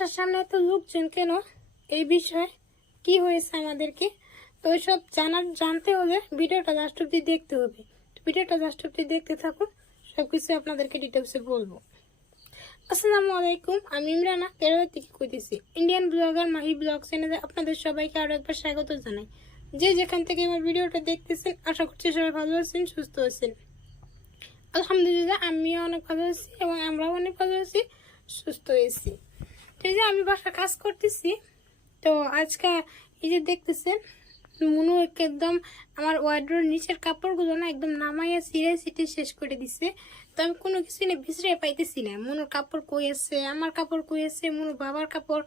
বাসার সামনে এত লোকজন কেন? এই বিষয়ে কি হয়েছে আমাদেরকে? তো ওইসব জানার, জানতে হলে ভিডিওটা লাস্ট অব্দি দেখতে হবে। ভিডিওটা লাস্ট অব্দি দেখতে থাকুন সব কিছু আপনাদেরকে ডিটেলসে বলব। আসসালামু আলাইকুম, আমি ইমরানা, কেরলা থেকে কইতেছি। ইন্ডিয়ান ব্লগার মাহি ব্লগ চ্যানেলে আপনাদের সবাইকে আরও একবার স্বাগত জানাই। যে যেখান থেকে আমার ভিডিওটা দেখতেছেন, আশা করছি সবাই ভালো আছেন, সুস্থ আছেন। আলহামদুলিল্লাহ, আমিও অনেক ভালো আছি এবং আমরাও অনেক ভালো আছি, সুস্থ হয়েছি এই যে আমি বাসা কাজ করতেছি, তো আজকে এই যে দেখতেছেন, মনু একদম আমার ওয়ার্ড্রোর নিচের কাপড়গুলো না একদম নামাইয়া ছিঁড়ে ছিটে শেষ করে দিছে। তো আমি কোনো কিছু না বিছড়ে পাইতেছি না। মনুর কাপড় কই আছে, আমার কাপড় কই আছে, মনুর বাবার কাপড়,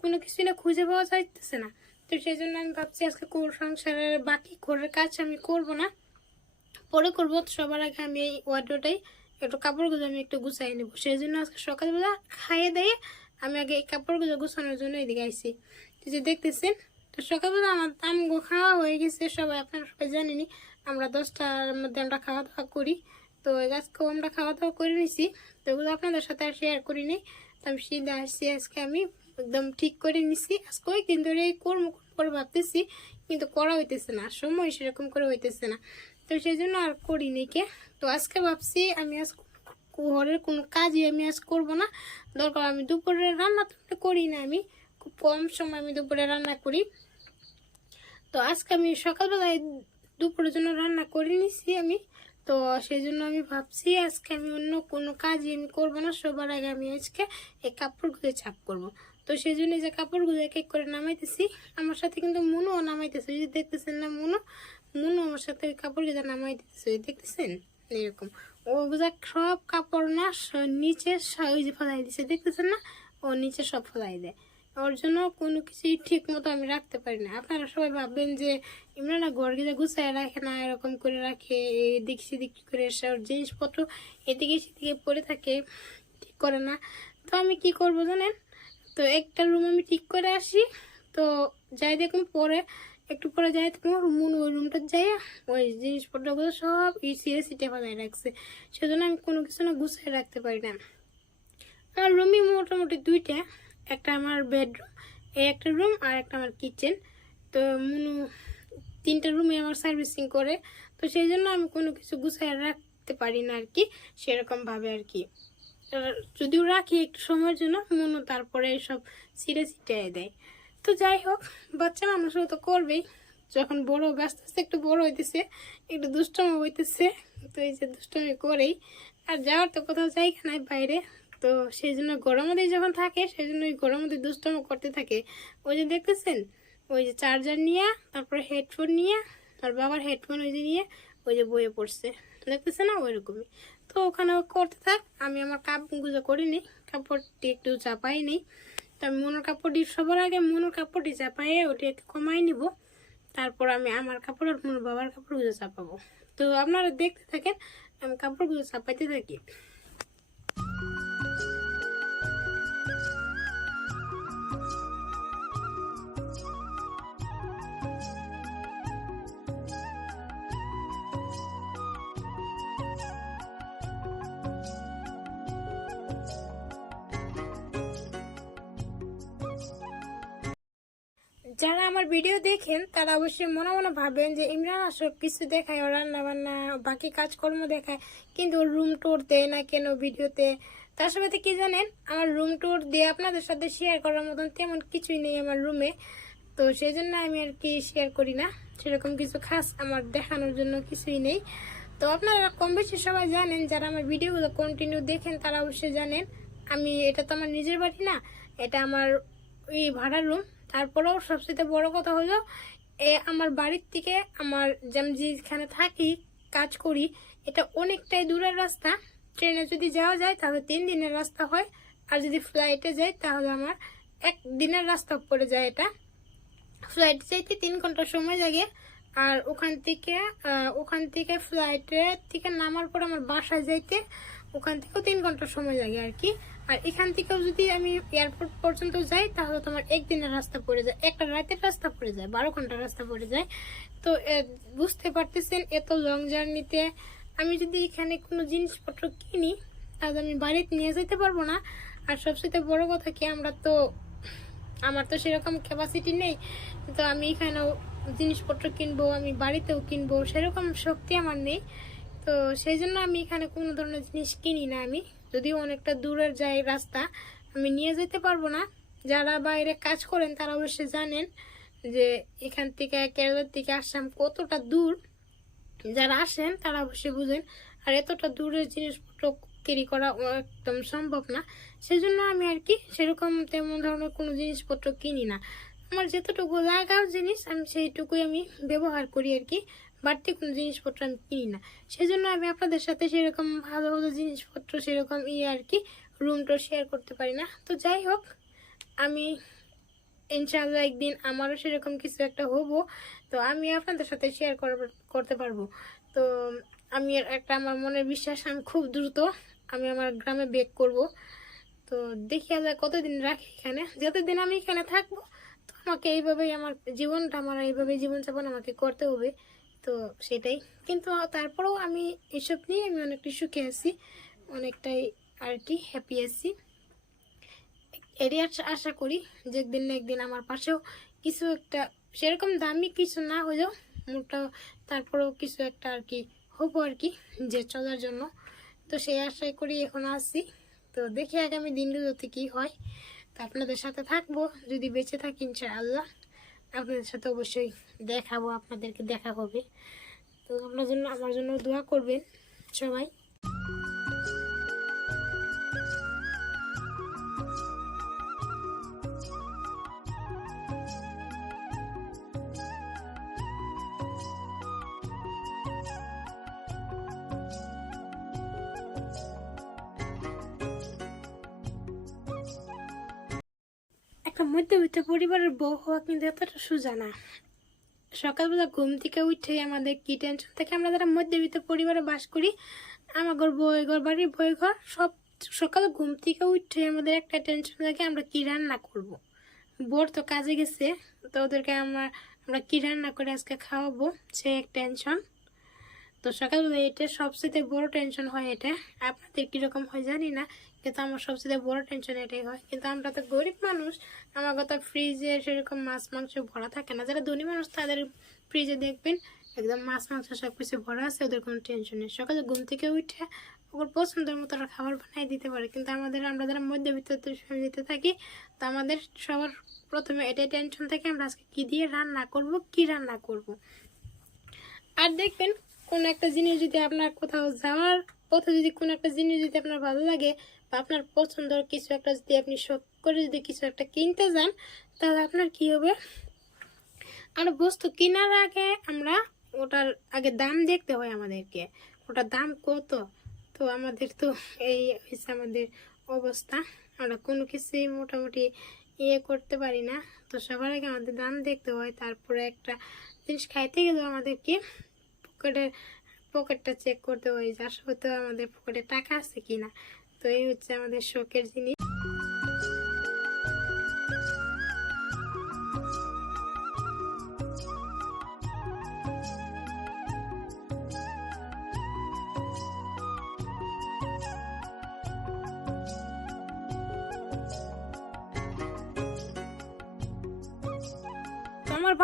কোনো কিছু না খুঁজে পাওয়া যাইতেছে না। তো সেই জন্য আমি ভাবছি আজকে কোর সংসারের বাকি ঘরের কাজ আমি করব না। পরে করব সবার আগে আমি এই ওয়ার্ড্রোটাই একটু কাপড়গুলো আমি একটু গুছাই নেব। সেই জন্য আজকে সকালবেলা খাইয়ে দিয়ে আমি আগে এই কাপড়গুলো গোছানোর জন্য এদিকে আইসি তো যে দেখতেছেন, তো সকালবেলা আমার আমগো খাওয়া হয়ে গেছে, সবাই আপনারা সবাই জানেনি আমরা দশটার মধ্যে আমরা খাওয়া দাওয়া করি। তো আজকেও আমরা খাওয়া দাওয়া করে নিছি, তো ওগুলো আপনাদের সাথে আর শেয়ার করি নাই। তো আমি সিধা আসছি আজকে আমি, একদম ঠিক করে নিছি। আজকে কয়েকদিন ধরে করব করে ভাবতেছি, কিন্তু করা হইতেছে না, সময় সেরকম করে হইতেছে না। তো সেই জন্য আর করি কে। তো আজকে ভাবছি, আমি আজ ঘরের কোনো কাজই আমি আজ করব না। দরকার আমি দুপুরে রান্না তো করি না আমি, খুব কম সময় আমি দুপুরে রান্না করি। তো আজকে আমি সকালবেলায় দুপুরের জন্য রান্না করে নিছি আমি। তো সেই জন্য আমি ভাবছি আজকে আমি অন্য কোনো কাজই আমি করব না, সবার আগে আমি আজকে এই কাপড়গুলো ছাপ করব। তো সেই জন্য যে কাপড়গুলো এক এক করে নামাইতেছি, আমার সাথে কিন্তু মনুও নামাইতেছে যদি দেখতেছেন না মনু? মনু আমার সাথে ওই কাপড়গুলো নামাইতেছে দেখতেছেন? এরকম। ওগুলা সব কাপড় না নিচে ওই যে ফেলাই দিছে, দেখতেছেন না? ও নিচে সব ফেলাই দেয়। ওর জন্য কোনো কিছুই ঠিক মতো আমি রাখতে পারি না। আপনারা সবাই ভাববেন যে ইমরানা ঘর গিয়ে গুছায় রাখে না, এরকম করে রাখে, এদিক সেদিক করে সব জিনিসপত্র এদিকে সেদিকে পড়ে থাকে, ঠিক করে না। তো আমি কি করব জানেন? তো একটা রুম আমি ঠিক করে আসি, তো যাই দেখুন, পরে একটু পরে যাই তোমার মন ওই রুমটা যাই ওই জিনিসপত্রগুলো সব এই সিরে সিটে ফেলায় রাখছে। সেজন্য আমি কোনো কিছু না গুছিয়ে রাখতে পারি না। আমার রুমই মোটামুটি দুইটা, একটা আমার বেডরুম এই একটা রুম আর একটা আমার কিচেন তো মনু তিনটা রুমে আমার সার্ভিসিং করে, তো সেই জন্য আমি কোনো কিছু গুছিয়ে রাখতে পারি না আর কি, সেরকমভাবে আর কি। যদিও রাখি একটু সময়ের জন্য, মনু তারপরে সব সিরে সিটিয়ে দেয়। তো যাই হোক, বাচ্চা মানুষও তো করবেই। যখন বড় ব্যস্ত আস্তে একটু বড় হইতেছে, একটু দুষ্টমি হইতেছে, তো এই যে দুষ্টমি করেই। আর যাওয়ার তো কোথাও জায়গা নাই বাইরে, তো সেই জন্য গরম গরমে যখন থাকে, সেই জন্য ওই গরম গরমে দুষ্টমি করতে থাকে। ওই যে দেখতেছেন, ওই যে চার্জার নিয়ে, তারপরে হেডফোন নিয়ে, আর বাবার হেডফোন ওই যে নিয়ে, ওই যে বইয়ে পড়ছে। দেখতেছে না? ওইরকমই। তো ওখানে করতে থাক, আমি আমার কাপগুলো করে নিই কাপড়টি একটু চাপাই নিই। তো আমি মনের কাপড়টি সবার আগে মনের কাপড়টি চাপাইয়ে ওটি একটু কমাই নিব। তারপর আমি আমার কাপড় আর মনের বাবার কাপড়গুলো চাপাবো। তো আপনারা দেখতে থাকেন, আমি কাপড়গুলো চাপাইতে থাকি। যারা আমার ভিডিও দেখেন, তারা অবশ্যই মনে মনে ভাবেন যে ইমরান সব কিছু দেখায় ও রান্না বান্না বাকি কাজকর্ম দেখায়, কিন্তু রুম ট্যুর দেয় না কেন ভিডিওতে তার সাথে কি জানেন, আমার রুম ট্যুর দিয়ে আপনাদের সাথে শেয়ার করার মতন তেমন কিছুই নেই আমার রুমে তো সেই জন্য আমি আর কি শেয়ার করি না। সেরকম কিছু খাস আমার দেখানোর জন্য কিছুই নেই। তো আপনারা কম বেশি সবাই জানেন, যারা আমার ভিডিওগুলো কন্টিনিউ দেখেন, তারা অবশ্যই জানেন, আমি, এটা তো আমার নিজের বাড়ি না, এটা আমার ওই ভাড়ার রুম তারপরেও সবচেয়ে বড় কথা হলো, এ আমার বাড়ির থেকে আমার যে আমি যেখানে থাকি, কাজ করি, এটা অনেকটাই দূরের রাস্তা। ট্রেনে যদি যাওয়া যায়, তাহলে তিন দিনের রাস্তা হয়। আর যদি ফ্লাইটে যাই, তাহলে আমার এক দিনের রাস্তা পড়ে যায় এটা। ফ্লাইটে যাইতে তিন ঘণ্টা সময় লাগে। আর ওখান থেকে ওখান থেকে ফ্লাইটের থেকে নামার পর আমার বাসায় যাইতে ওখান থেকেও তিন ঘণ্টা সময় লাগে আর কি। আর এখান থেকেও যদি আমি এয়ারপোর্ট পর্যন্ত যাই, তাহলে তোমার একদিনের রাস্তা পড়ে যায়, একটা রাতের রাস্তা পড়ে যায়, বারো ঘণ্টার রাস্তা পড়ে যায়। তো বুঝতে পারতেছেন এত লং জার্নিতে আমি যদি এখানে কোনো জিনিসপত্র কিনি, তাহলে আমি বাড়িতে নিয়ে যেতে পারব না। আর সবচেয়ে বড় কথা কি, আমরা তো, আমার তো সেরকম ক্যাপাসিটি নেই। তো আমি এখানেও জিনিসপত্র কিনবো, আমি বাড়িতেও কিনবো, সেরকম শক্তি আমার নেই। তো সেই জন্য আমি এখানে কোনো ধরনের জিনিস কিনি না আমি। যদিও অনেকটা দূরের যায় রাস্তা, আমি নিয়ে যেতে পারব না। যারা বাইরে কাজ করেন, তারা অবশ্যই জানেন যে এখান থেকে কেরালার থেকে আসাম কতটা দূর। যারা আসেন, তারা অবশ্যই বুঝেন, আর এতটা দূরের জিনিসপত্র ক্যারি করা একদম সম্ভব না। সেজন্য আমি আর কি, সেরকম তেমন ধরনের কোনো জিনিসপত্র কিনি না। আমার যতটুকু লাগাও জিনিস, আমি সেইটুকুই আমি ব্যবহার করি আর কি। বাড়তি কোনো জিনিসপত্র আমি কিনি না। সেজন্য আমি আপনাদের সাথে সেরকম ভালো ভালো জিনিসপত্র, সেরকম ইয়ে আর কি রুমটা শেয়ার করতে পারি না। তো যাই হোক, আমি ইনশাআল্লাহ একদিন আমারও সেরকম কিছু একটা হব। তো আমি আপনাদের সাথে শেয়ার করতে পারব। তো আমি একটা আমার মনের বিশ্বাস, আমি খুব দ্রুত আমি আমার গ্রামে বেক করব। তো দেখি আল্লাহ কতদিন রাখি এখানে। যতদিন আমি এখানে থাকব, তো আমাকে এইভাবেই আমার জীবনটা, আমার এইভাবে জীবনযাপন আমাকে করতে হবে। তো সেটাই। কিন্তু তারপরেও আমি এসব নিয়ে আমি অনেকটা সুখে আছি অনেকটাই আর কি হ্যাপি আছি। এরই আশা- করি যে একদিন না একদিন আমার পাশেও কিছু একটা, সেরকম দামি কিছু না হলেও মোটা তারপরেও কিছু একটা আর কি হব আর কি যে চলার জন্য। তো সেই আশাই করি এখন আসি তো দেখি আগামী দিনগুলোতে কি হয়। তো আপনাদের সাথে থাকব, যদি বেঁচে থাকি ইনশাআল্লাহ। আপনাদের সাথে অবশ্যই দেখাবো, আপনাদেরকে দেখা হবে। তো আপনার জন্য আমার জন্য দোয়া করবেন সবাই। মধ্যবিত্ত পরিবারের বউ হওয়া কিন্তু এতটা সোজা না সকালবেলা ঘুম থেকে উঠে আমাদের কি টেনশন থাকে, আমরা যারা মধ্যবিত্ত পরিবারে বাস করি আমার ঘর বই ঘর, বাড়ির বই ঘর, সব সকালে ঘুম থেকে উঠে আমাদের একটা টেনশন থাকে, আমরা কি রান্না করব। বোর তো কাজে গেছে, তো ওদেরকে আমরা আমরা কি রান্না করে আজকে খাওয়াবো, সে এক টেনশন তো সকালবেলা এটা সবচেয়ে বড় টেনশন হয় এটা। আপনাদের কীরকম হয় জানি না, কিন্তু আমার সবচেয়ে বড় টেনশন এটাই হয়। কিন্তু আমরা তো গরিব মানুষ, আমার কথা ফ্রিজে সেরকম মাছ, মাংস ভরা থাকে না। যারা ধনী মানুষ, তাদের ফ্রিজে দেখবেন, একদম মাছ, মাংস সব কিছু ভরা আছে, ওদের কোনো টেনশন নেই। সকালে ঘুম থেকে উঠে ওর পছন্দের মতো ওরা খাবার বানিয়ে দিতে পারে। কিন্তু আমাদের, আমরা যারা মধ্যবিত্ত ফ্যামিলিতে থাকি, তো আমাদের সবার প্রথমে এটাই টেনশন থাকে, আমরা আজকে কী দিয়ে রান্না করব, কি রান্না করব। আর দেখবেন কোন একটা জিনিস যদি আপনার কোথাও যাওয়ার পথে যদি কোনো একটা জিনিস যদি আপনার ভালো লাগে বা আপনার পছন্দের কিছু একটা যদি আপনি শখ করে যদি কিছু একটা কিনতে যান, তাহলে আপনার কি হবে? আর বস্তু কেনার আগে আমরা ওটার আগে দাম দেখতে হয় আমাদেরকে। ওটার দাম কত? তো আমাদের তো এই হয়েছে আমাদের অবস্থা। আমরা কোনো কিছুই মোটামুটি ইয়ে করতে পারি না। তো সবার আগে আমাদের দাম দেখতে হয়, তারপরে একটা জিনিস খাইতে গেলেও আমাদেরকে পকেটের পকেটটা চেক করতে হয় যার সত্ত্বেও আমাদের পকেটে টাকা আছে কিনা? তো এই হচ্ছে আমাদের শোকের জিনিস।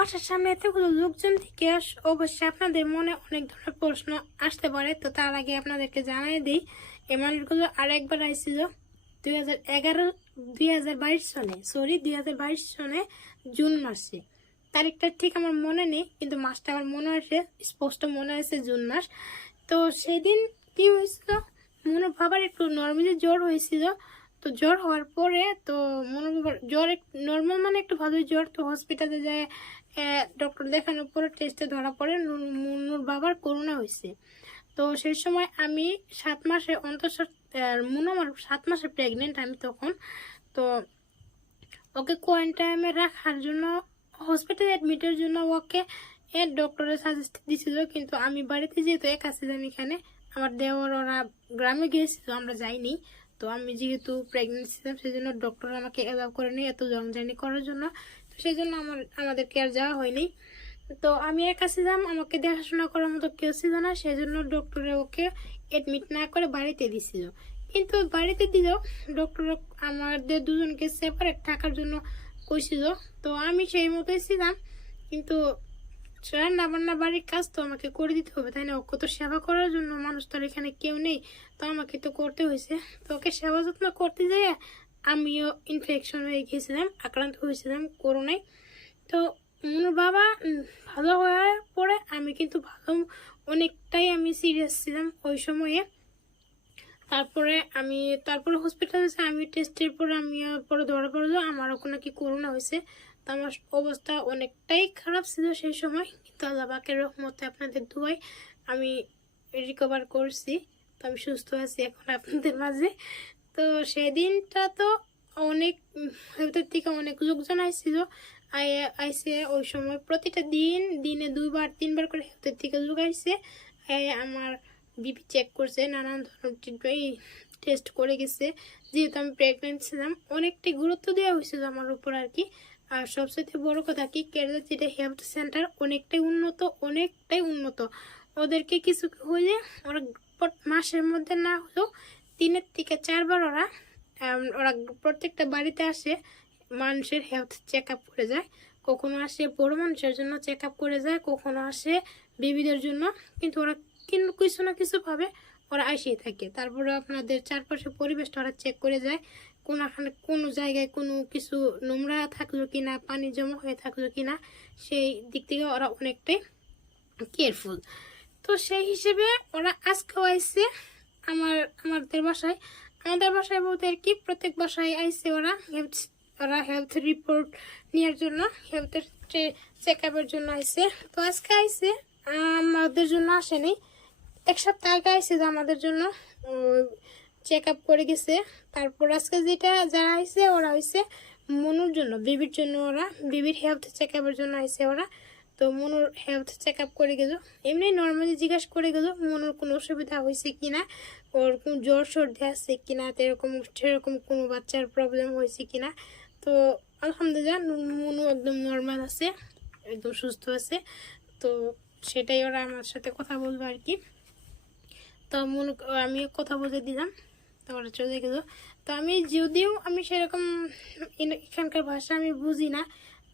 বাসার সামনে এতগুলো লোকজন থেকে অবশ্যই আপনাদের মনে অনেক ধরনের প্রশ্ন আসতে পারে। তো তার আগে আপনাদেরকে জানাই দিই, এই মানুষগুলো আর একবার আসছিল দুই হাজার এগারো, দুই হাজার বাইশ সনে সরি দুই হাজার বাইশ সনে জুন মাসে। তারিখটা ঠিক আমার মনে নেই, কিন্তু মাসটা আমার মনে আছে, স্পষ্ট মনে আছে জুন মাস। তো সেদিন কি হয়েছিল? মনে বাবার একটু নর্মালি জ্বর হয়েছিল। তো জ্বর হওয়ার পরে তো মনে বাবার জ্বর নর্মাল মানে একটু ভালোই জ্বর। তো হসপিটালে যায় ডক্টর দেখানোর পরে টেস্টে ধরা পড়ে, নুর- মুন্নুর বাবার করোনা হয়েছে তো সেই সময় আমি সাত মাসে অন্তঃসর মুন আমার সাত মাসে প্রেগনেন্ট আমি তখন। তো ওকে কোয়ারেন্টাইনে রাখার জন্য হসপিটালে অ্যাডমিটের জন্য ওকে এর ডক্টরের সাজেস্ট দিছিল, কিন্তু আমি বাড়িতে যেহেতু একা ছিলাম এখানে, আমার দেওয়ার ওরা গ্রামে গিয়েছিল, আমরা যাইনি। তো আমি যেহেতু প্রেগনেন্ট ছিলাম সেই জন্য ডক্টর আমাকে অ্যালাউ করেনি এত লং জার্নি করার জন্য। সেই জন্য আমার, আমাদেরকে আর যাওয়া হয়নি। তো আমি একা ছিলাম, আমাকে দেখাশোনা করার মতো কেউ ছিল না সেই জন্য ডক্টরে ওকে এডমিট না করে বাড়িতে দিছিল। কিন্তু বাড়িতে দিলেও ডক্টর আমাদের দুজনকে সেপারেট থাকার জন্য কইছিল। তো আমি সেই মতোই ছিলাম, কিন্তু রান্না বান্না বাড়ির কাজ তো আমাকে করে দিতে হবে, তাই না? ওকে তো সেবা করার জন্য মানুষ তো এখানে কেউ নেই, তো আমাকে তো করতে হয়েছে তো ওকে সেবা যত্ন করতে যাই আমিও ইনফেকশন হয়ে গিয়েছিলাম আক্রান্ত হয়েছিলাম করোনায়। তো মনুর বাবা ভালো হওয়ার পরে আমি কিন্তু ভালো, অনেকটাই আমি সিরিয়াস ছিলাম ওই সময়ে। তারপরে আমি, তারপরে হসপিটালে আমি টেস্টের পরে আমি, পরে ধরা পড়ল, আমারও কোনো কি করোনা হয়েছে। তো আমার অবস্থা অনেকটাই খারাপ ছিল সেই সময়, কিন্তু আল্লাহ পাকের রহমতে আপনাদের দুয়াই আমি রিকভার করছি। তো আমি সুস্থ আছি এখন আপনাদের মাঝে। তো সেদিনটা তো অনেক, হেলথের থেকে অনেক লোকজন আইছিল। আই- আইসে ওই সময় প্রতিটা দিন, দিনে দুইবার, তিনবার করে হেলথের থেকে লোক আইসে আমার বিপি চেক করছে, নানান ধরনের টেস্ট করে গেছে। যেহেতু আমি প্রেগনেন্ট ছিলাম অনেকটাই গুরুত্ব দেওয়া হয়েছিল আমার উপর আর কি। আর সবচেয়ে বড় কথা কি, কেরালা যেটা হেলথ সেন্টার অনেকটাই উন্নত অনেকটাই উন্নত। ওদেরকে কিছু হলে ওরা মাসের মধ্যে না হলেও তিনের থেকে চারবার ওরা ওরা প্রত্যেকটা বাড়িতে আসে, মানুষের হেলথ চেক আপ করে যায়। কখনো আসে বড় মানুষের জন্য চেক আপ করে যায়, কখনো আসে বেবিদের জন্য, কিন্তু ওরা কিন্তু কিছু না কিছু ভাবে ওরা আসেই থাকে। তারপরে আপনাদের চারপাশে পরিবেশটা ওরা চেক করে যায়, কোনখানে, কোনো জায়গায় কোনো কিছু নোংরা থাকল কি না পানি জমা হয়ে থাকল কি না সেই দিক থেকে ওরা অনেকটাই কেয়ারফুল তো সেই হিসেবে ওরা আজকেও আইসে আমার, আমাদের বাসায় আমাদের বাসায় বলতে আর কি? প্রত্যেক বাসায় আইসে ওরা হেলথ ওরা হেলথ রিপোর্ট নেওয়ার জন্য হেলথের চেক আপের জন্য আইসে তো আজকে আইসে আমাদের জন্য আসেনি। এক সপ্তাহ আগে আইসে যে আমাদের জন্য চেক আপ করে গেছে। তারপর আজকে যেটা, যারা আইসে ওরা হইছে মনুর জন্য, বেবির জন্য ওরা, বেবির হেলথ চেক আপের জন্য আইসে ওরা। তো মনুর হেলথ চেক আপ করে গেল। এমনি নর্মালি জিজ্ঞাসা করে গেল, মনুর কোনো অসুবিধা হয়েছে কি না ওর জ্বর সর্দি আছে কি না এরকম, সেরকম কোনো বাচ্চার প্রবলেম হয়েছে কি না তো আলহামদুলিল্লাহ, মনু একদম নর্মাল আছে, একদম সুস্থ আছে। তো সেটাই ওরা আমার সাথে কথা বলব আর কি। তো মনে আমি কথা বলে দিলাম, তো ওরা চলে গেল। তো আমি যদিও আমি সেরকম, এখানকার ভাষা আমি বুঝি না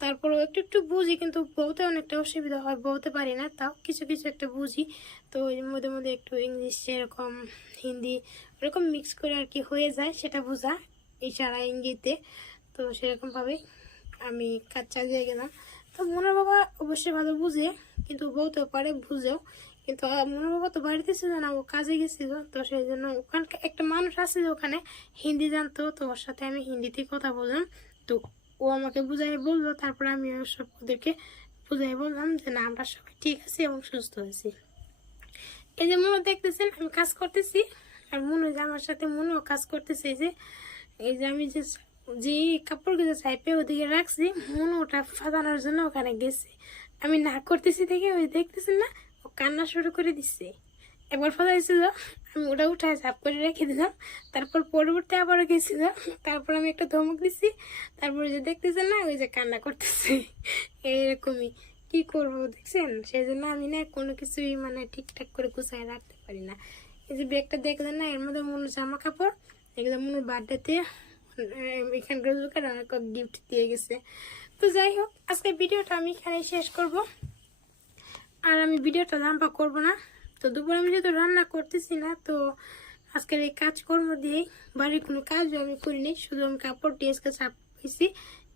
তারপরেও একটু একটু বুঝি, কিন্তু বলতে অনেকটা অসুবিধা হয়। বলতে পারি না, তাও কিছু কিছু একটা বুঝি। তো ওই মধ্যে মধ্যে একটু ইংলিশ এরকম হিন্দি ওরকম মিক্স করে আর কি হয়ে যায়, সেটা বোঝা। ইশারা ইঙ্গিতে তো সেরকমভাবেই আমি কাজ চালিয়ে গেলাম। তো মনের বাবা অবশ্যই ভালো বুঝে, কিন্তু বলতেও পারে, বুঝেও। কিন্তু মনের বাবা তো বাড়িতে ছিল না, ও কাজে গেছিল। তো সেই জন্য ওখানকার একটা মানুষ আসছিল ওখানে হিন্দি জানতো, তো ওর সাথে আমি হিন্দিতে কথা বললাম। তো ও আমাকে বুঝাই বলল, তারপর আমি সব ওদেরকে বুঝাই বললাম যে, না, আমরা সবাই ঠিক আছি এবং সুস্থ আছি। এই যে মনে দেখতেছেন, আমি কাজ করতেছি, আর মনে যে আমার সাথে, মনেও কাজ করতেছে যে, এই যে আমি যে যে কাপড়গুলো চাইপে ওদিকে রাখছি, মনে ওটা ফাজানোর জন্য ওখানে গেছে। আমি না করতেছি দেখে ওই দেখতেছেন না, ও কান্না শুরু করে দিচ্ছে। একবার ফাজাইছিল আমি ওটা উঠায় ঝাপ করে রেখে দিলাম। তারপর পরবর্তী আবারও গেছিল। তারপর আমি একটা ধমক দিছি। তারপরে যে দেখতেছেন না, ওই যে কান্না করতেছে। এরকমই কি করব দেখছেন? সেই জন্য আমি না কোনো কিছুই মানে ঠিকঠাক করে গুছায় রাখতে পারি না। এই যে ব্যাগটা দেখলেন না, এর মধ্যে মনে জামা কাপড় এগুলো মনে বার্থডেতে এখানকার লোকের অনেক গিফট দিয়ে গেছে। তো যাই হোক আজকে ভিডিওটা আমি এখানে শেষ করব। আর আমি ভিডিওটা লম্বা করব না। তো দুপুরে আমি যেহেতু রান্না করতেছি না, তো আজকের এই কাজকর্ম দিয়েই বাড়ির কোনো কাজও আমি করিনি শুধু আমি কাপড় দিয়ে আজকে চাপ হয়েছি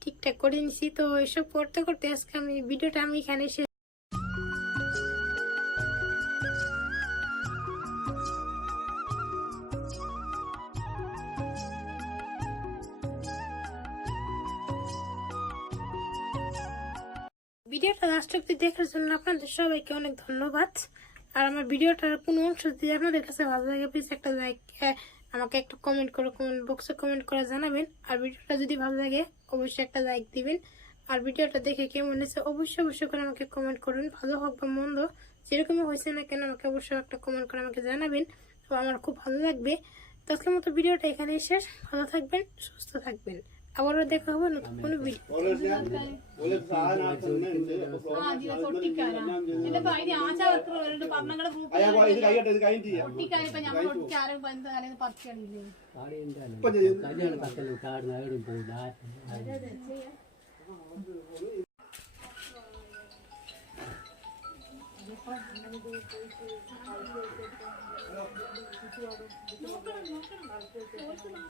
ঠিকঠাক করে নিছি। তো এসব করতে করতে আজকে আমি ভিডিওটা আমি এখানে শেষ ভিডিওটা লাস্ট অব্দি দেখার জন্য আপনাদের সবাইকে অনেক ধন্যবাদ। আর আমার ভিডিওটার কোনো অংশ যদি আপনাদের কাছে ভালো লাগে প্লিজ একটা লাইক আমাকে একটা কমেন্ট করে কমেন্ট বক্সে কমেন্ট করে জানাবেন। আর ভিডিওটা যদি ভালো লাগে, অবশ্যই একটা লাইক দিবেন। আর ভিডিওটা দেখে কেমন হয়েছে, অবশ্যই অবশ্যই করে আমাকে কমেন্ট করবেন। ভালো হোক বা মন্দ, যেরকমই হয়েছে না কেন, আমাকে অবশ্যই একটা কমেন্ট করে আমাকে জানাবেন। তো আমার খুব ভালো লাগবে। তো আজকের মতো ভিডিওটা এখানেই শেষ। ভালো থাকবেন, সুস্থ থাকবেন। আবারও দেখা হবে নতুন কোনো ভিডিও